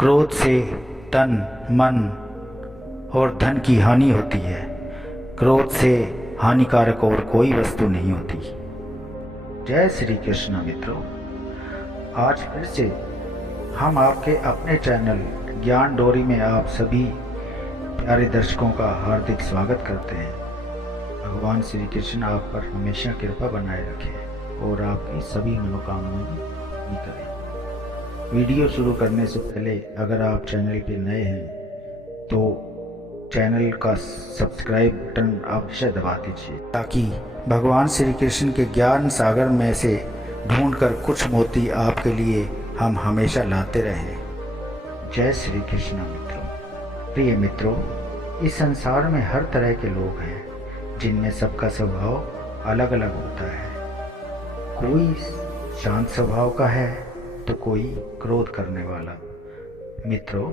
क्रोध से तन, मन और धन की हानि होती है। क्रोध से हानिकारक और कोई वस्तु नहीं होती। जय श्री कृष्ण मित्रों, आज फिर से हम आपके अपने चैनल ज्ञान डोरी में आप सभी प्यारे दर्शकों का हार्दिक स्वागत करते हैं। भगवान श्री कृष्ण आप पर हमेशा कृपा बनाए रखें और आपकी सभी मनोकामनाएं पूरी करें। वीडियो शुरू करने से पहले अगर आप चैनल पे नए हैं तो चैनल का सब्सक्राइब बटन अवश्य दबा दीजिए, ताकि भगवान श्री कृष्ण के ज्ञान सागर में से ढूंढकर कुछ मोती आपके लिए हम हमेशा लाते रहें। जय श्री कृष्ण मित्रों। प्रिय मित्रों, इस संसार में हर तरह के लोग हैं, जिनमें सबका स्वभाव अलग अलग होता है। कोई शांत स्वभाव का है तो कोई क्रोध करने वाला। मित्रों,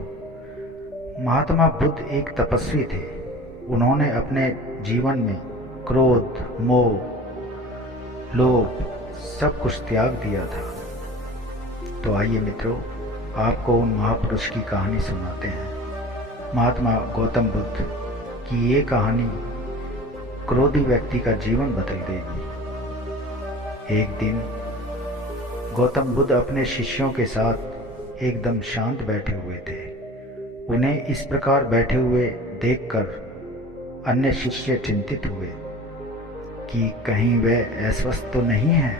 महात्मा बुद्ध एक तपस्वी थे। उन्होंने अपने जीवन में क्रोध, मोह, लोभ सब कुछ त्याग दिया था। तो आइए मित्रों, आपको उन महापुरुष की कहानी सुनाते हैं। महात्मा गौतम बुद्ध की ये कहानी क्रोधी व्यक्ति का जीवन बदल देगी। एक दिन गौतम बुद्ध अपने शिष्यों के साथ एकदम शांत बैठे हुए थे। उन्हें इस प्रकार बैठे हुए देखकर अन्य शिष्य चिंतित हुए कि कहीं वह अस्वस्थ तो नहीं है।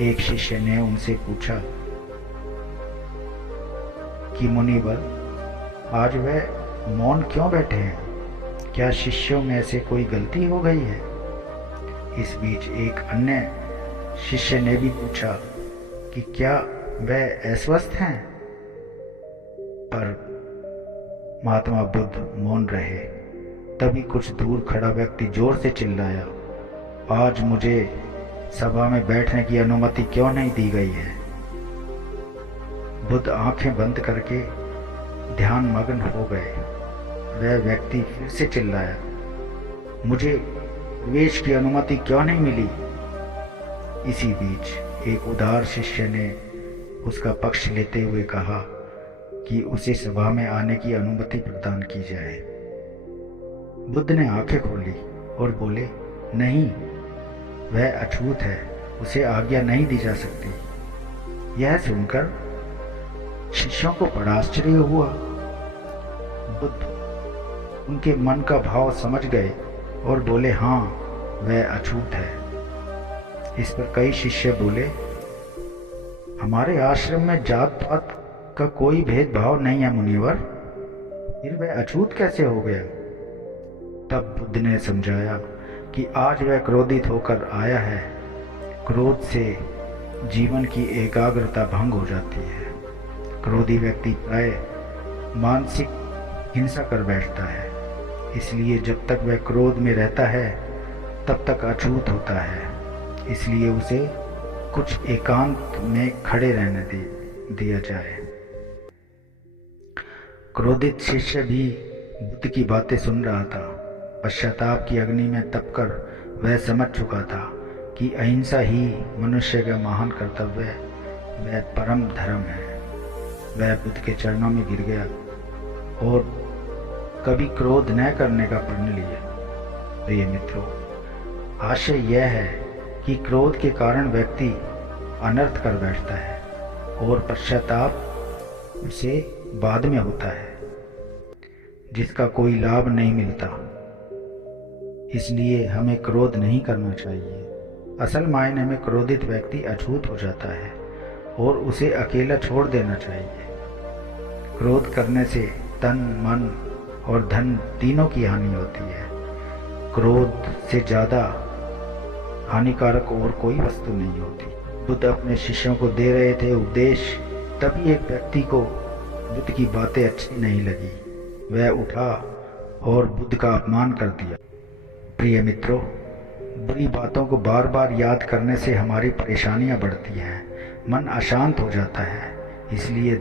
एक शिष्य ने उनसे पूछा कि मुनिवर, आज वह मौन क्यों बैठे हैं? क्या शिष्यों में से कोई गलती हो गई है? इस बीच एक अन्य शिष्य ने भी पूछा कि क्या वह अस्वस्थ हैं? पर महात्मा बुद्ध मौन रहे। तभी कुछ दूर खड़ा व्यक्ति जोर से चिल्लाया, आज मुझे सभा में बैठने की अनुमति क्यों नहीं दी गई है? बुद्ध आंखें बंद करके ध्यान मग्न हो गए। वह व्यक्ति फिर से चिल्लाया, मुझे प्रवेश की अनुमति क्यों नहीं मिली? इसी बीच एक उदार शिष्य ने उसका पक्ष लेते हुए कहा कि उसे सभा में आने की अनुमति प्रदान की जाए। बुद्ध ने आंखें खोली और बोले, नहीं, वह अछूत है, उसे आज्ञा नहीं दी जा सकती। यह सुनकर शिष्यों को बड़ा आश्चर्य हुआ। बुद्ध उनके मन का भाव समझ गए और बोले, हाँ, वह अछूत है। इस पर कई शिष्य बोले, हमारे आश्रम में जात पात का कोई भेदभाव नहीं है मुनिवर, फिर वह अछूत कैसे हो गया? तब बुद्ध ने समझाया कि आज वह क्रोधित होकर आया है। क्रोध से जीवन की एकाग्रता भंग हो जाती है। क्रोधी व्यक्ति प्राय मानसिक हिंसा कर बैठता है। इसलिए जब तक वह क्रोध में रहता है तब तक अछूत होता है। इसलिए उसे कुछ एकांत में खड़े रहने दिया जाए। क्रोधित शिष्य भी बुद्ध की बातें सुन रहा था। पश्चाताप की अग्नि में तपकर वह समझ चुका था कि अहिंसा ही मनुष्य का महान कर्तव्य, वह परम धर्म है। वह बुद्ध के चरणों में गिर गया और कभी क्रोध न करने का प्रण लिया। प्रिय मित्रों, आशय यह है कि क्रोध के कारण व्यक्ति अनर्थ कर बैठता है और पश्चाताप उसे बाद में होता है, जिसका कोई लाभ नहीं मिलता। इसलिए हमें क्रोध नहीं करना चाहिए। असल मायने में क्रोधित व्यक्ति अछूत हो जाता है और उसे अकेला छोड़ देना चाहिए। क्रोध करने से तन, मन और धन तीनों की हानि होती है। क्रोध से ज़्यादा हानिकारक और कोई वस्तु नहीं होती। बुद्ध अपने शिष्यों को दे रहे थे उपदेश, तभी एक व्यक्ति को बुद्ध की बातें अच्छी नहीं लगी। वह उठा और बुद्ध का अपमान कर दिया। प्रिय मित्रों, बुरी बातों को बार बार याद करने से हमारी परेशानियां बढ़ती हैं, मन अशांत हो जाता है। इसलिए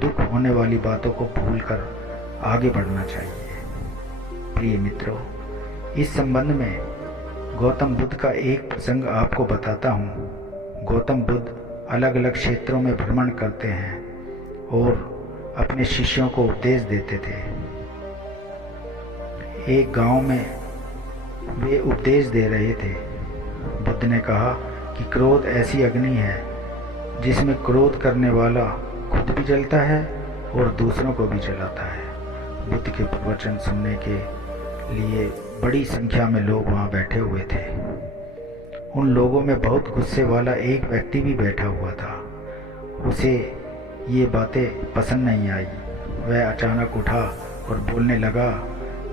दुख होने वाली बातों को भूलकर आगे बढ़ना चाहिए। प्रिय मित्रों, इस संबंध में गौतम बुद्ध का एक प्रसंग आपको बताता हूँ। गौतम बुद्ध अलग अलग क्षेत्रों में भ्रमण करते हैं और अपने शिष्यों को उपदेश देते थे। एक गांव में वे उपदेश दे रहे थे। बुद्ध ने कहा कि क्रोध ऐसी अग्नि है जिसमें क्रोध करने वाला खुद भी जलता है और दूसरों को भी जलाता है। बुद्ध के प्रवचन सुनने के लिए बड़ी संख्या में लोग वहाँ बैठे हुए थे। उन लोगों में बहुत गुस्से वाला एक व्यक्ति भी बैठा हुआ था। उसे ये बातें पसंद नहीं आई। वह अचानक उठा और बोलने लगा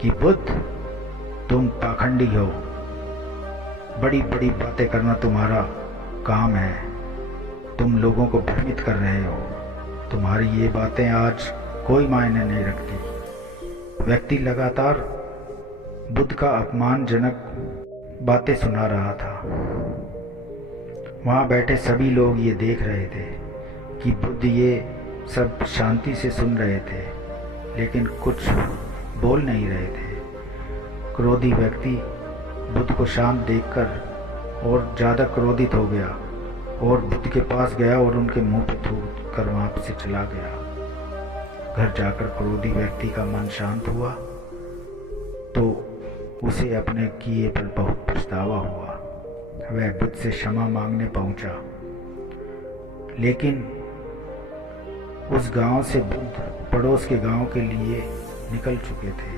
कि बुद्ध, तुम पाखंडी हो, बड़ी बड़ी बातें करना तुम्हारा काम है, तुम लोगों को भ्रमित कर रहे हो, तुम्हारी ये बातें आज कोई मायने नहीं रखती। व्यक्ति लगातार बुद्ध का अपमानजनक बातें सुना रहा था। वहाँ बैठे सभी लोग ये देख रहे थे कि बुद्ध ये सब शांति से सुन रहे थे, लेकिन कुछ बोल नहीं रहे थे। क्रोधी व्यक्ति बुद्ध को शांत देखकर और ज़्यादा क्रोधित हो गया और बुद्ध के पास गया और उनके मुंह पर थूक कर वहाँ से चला गया। घर जाकर क्रोधी व्यक्ति का मन शांत हुआ तो उसे अपने किए पर बहुत पछतावा हुआ। वह बुद्ध से क्षमा मांगने पहुंचा, लेकिन उस गांव से बुद्ध पड़ोस के गांव के लिए निकल चुके थे।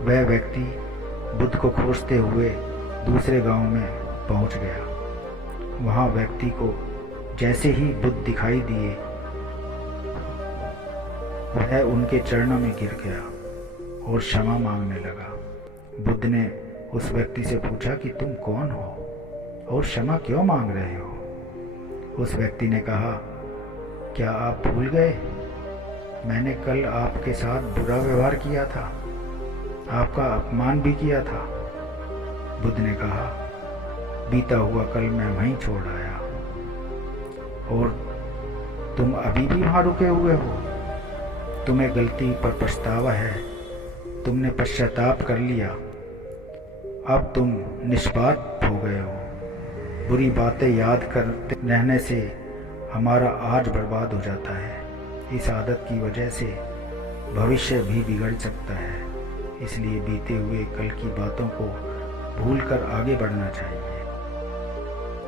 वह व्यक्ति बुद्ध को खोजते हुए दूसरे गांव में पहुंच गया। वहां व्यक्ति को जैसे ही बुद्ध दिखाई दिए, वह उनके चरणों में गिर गया और क्षमा मांगने लगा। बुद्ध ने उस व्यक्ति से पूछा कि तुम कौन हो और क्षमा क्यों मांग रहे हो? उस व्यक्ति ने कहा, क्या आप भूल गए? मैंने कल आपके साथ बुरा व्यवहार किया था, आपका अपमान भी किया था। बुद्ध ने कहा, बीता हुआ कल मैं वहीं छोड़ आया और तुम अभी भी वहाँ रुके हुए हो। तुम्हें गलती पर पछतावा है, तुमने पश्चाताप कर लिया, अब तुम निष्पाप हो गए हो। बुरी बातें याद करते रहने से हमारा आज बर्बाद हो जाता है। इस आदत की वजह से भविष्य भी बिगड़ सकता है, इसलिए बीते हुए कल की बातों को भूलकर आगे बढ़ना चाहिए।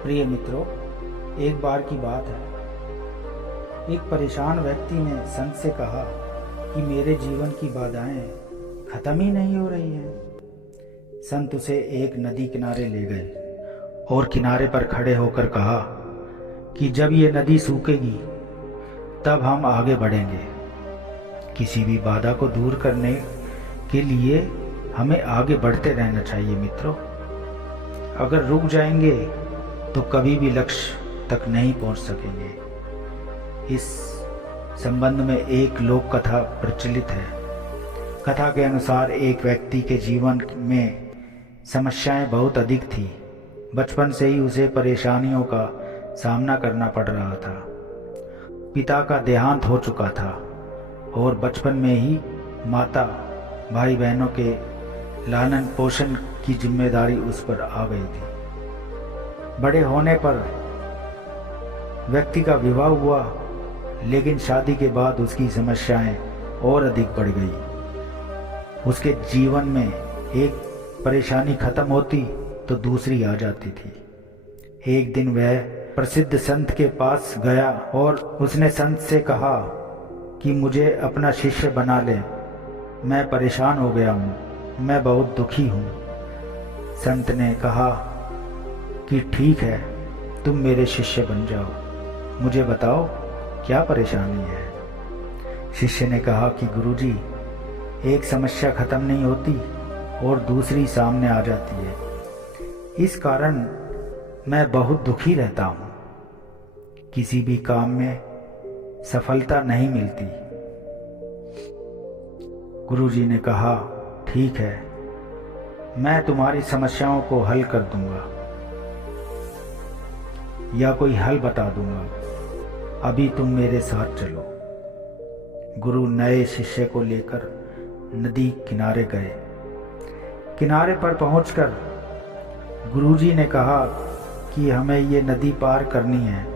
प्रिय मित्रों, एक बार की बात है, एक परेशान व्यक्ति ने संत से कहा कि मेरे जीवन की बाधाएं खत्म ही नहीं हो रही हैं। संत उसे एक नदी किनारे ले गए और किनारे पर खड़े होकर कहा कि जब ये नदी सूखेगी तब हम आगे बढ़ेंगे। किसी भी बाधा को दूर करने के लिए हमें आगे बढ़ते रहना चाहिए मित्रों। अगर रुक जाएंगे तो कभी भी लक्ष्य तक नहीं पहुंच सकेंगे। इस संबंध में एक लोक कथा प्रचलित है। कथा के अनुसार एक व्यक्ति के जीवन में समस्याएं बहुत अधिक थी। बचपन से ही उसे परेशानियों का सामना करना पड़ रहा था। पिता का देहांत हो चुका था और बचपन में ही माता भाई बहनों के लालन पोषण की जिम्मेदारी उस पर आ गई थी। बड़े होने पर व्यक्ति का विवाह हुआ, लेकिन शादी के बाद उसकी समस्याएं और अधिक बढ़ गई। उसके जीवन में एक परेशानी खत्म होती तो दूसरी आ जाती थी। एक दिन वह प्रसिद्ध संत के पास गया और उसने संत से कहा कि मुझे अपना शिष्य बना ले, मैं परेशान हो गया हूँ, मैं बहुत दुखी हूँ। संत ने कहा कि ठीक है, तुम मेरे शिष्य बन जाओ, मुझे बताओ क्या परेशानी है। शिष्य ने कहा कि गुरुजी, एक समस्या खत्म नहीं होती और दूसरी सामने आ जाती है, इस कारण मैं बहुत दुखी रहता हूँ। किसी भी काम में सफलता नहीं मिलती। गुरुजी ने कहा, ठीक है, मैं तुम्हारी समस्याओं को हल कर दूंगा या कोई हल बता दूंगा, अभी तुम मेरे साथ चलो। गुरु नए शिष्य को लेकर नदी किनारे गए। किनारे पर पहुंचकर गुरुजी ने कहा कि हमें ये नदी पार करनी है।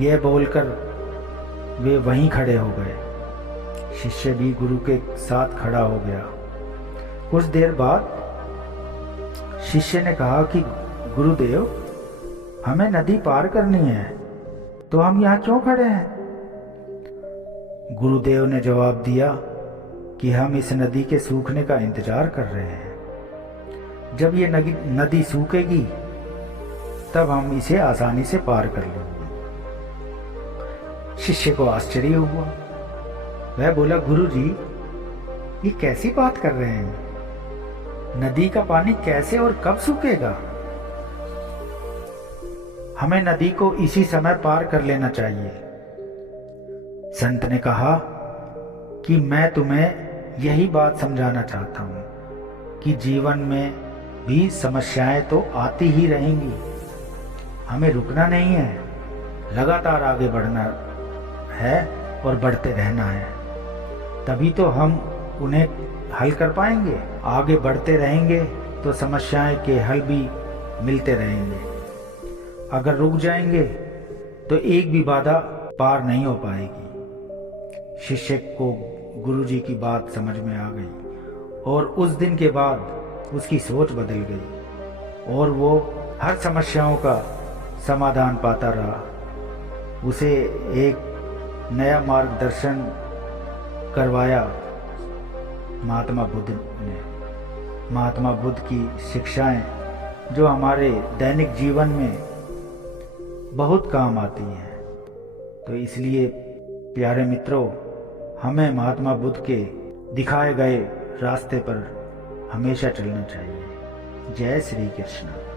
यह बोलकर वे वहीं खड़े हो गए। शिष्य भी गुरु के साथ खड़ा हो गया। कुछ देर बाद शिष्य ने कहा कि गुरुदेव, हमें नदी पार करनी है, तो हम यहाँ क्यों खड़े हैं? गुरुदेव ने जवाब दिया कि हम इस नदी के सूखने का इंतजार कर रहे हैं। जब ये नदी सूखेगी तब हम इसे आसानी से पार कर लेंगे। शिष्य को आश्चर्य हुआ। वह बोला, गुरुजी, ये कैसी बात कर रहे हैं? नदी का पानी कैसे और कब सूखेगा? हमें नदी को इसी समय पार कर लेना चाहिए। संत ने कहा कि मैं तुम्हें यही बात समझाना चाहता हूं कि जीवन में भी समस्याएं तो आती ही रहेंगी। हमें रुकना नहीं है, लगातार आगे बढ़ना है और बढ़ते रहना है, तभी तो हम उन्हें हल कर पाएंगे। आगे बढ़ते रहेंगे तो समस्याएं के हल भी मिलते रहेंगे। अगर रुक जाएंगे तो एक भी बाधा पार नहीं हो पाएगी। शिष्य को गुरुजी की बात समझ में आ गई और उस दिन के बाद उसकी सोच बदल गई और वो हर समस्याओं का समाधान पाता रहा। उसे एक नया मार्गदर्शन करवाया महात्मा बुद्ध ने। महात्मा बुद्ध की शिक्षाएं जो हमारे दैनिक जीवन में बहुत काम आती हैं। तो इसलिए प्यारे मित्रों, हमें महात्मा बुद्ध के दिखाए गए रास्ते पर हमेशा चलना चाहिए। जय श्री कृष्ण।